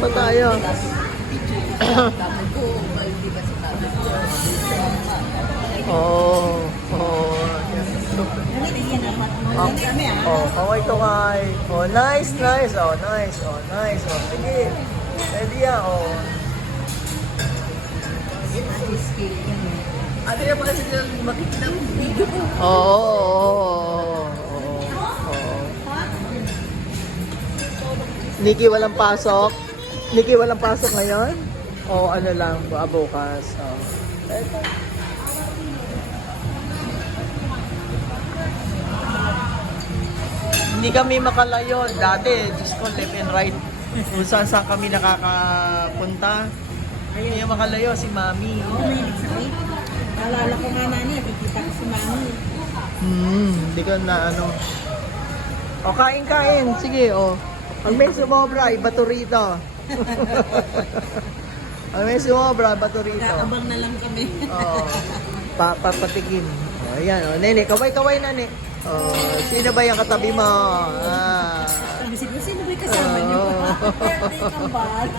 pa tayo. Oo. Oo. Oh, kaway-kaway. Oh, nice, nice. Oh, nice. Oh, nice. Oh, sige. Ready yan. Oh. Ano yung mga sila makikita ng video ko? Oo. Oo. Oo. Nikki, walang pasok? Nikki, walang pasok ngayon? O ano lang, bukas. Oh. Eto. Hindi kami makalayo. Dati, just ko left and right. Kung saan kami nakakapunta. Ngayon, yung makalayo, si Mami. Kumilig sa cake. Naalala ko nga nani, nakikita ko si Mami. Hindi ko na ano. O, kain. Sige, o. Pag may sumobra, iba to rito. Pag may sumobra, iba to rito. Kakabang na lang kami. Oo. Papatikim. O, ayan, o. Nene, kaway-kaway na, ne. O, sino ba yung katabi mo? Sabi sino ba yung kasama niyo? Birthday kambal.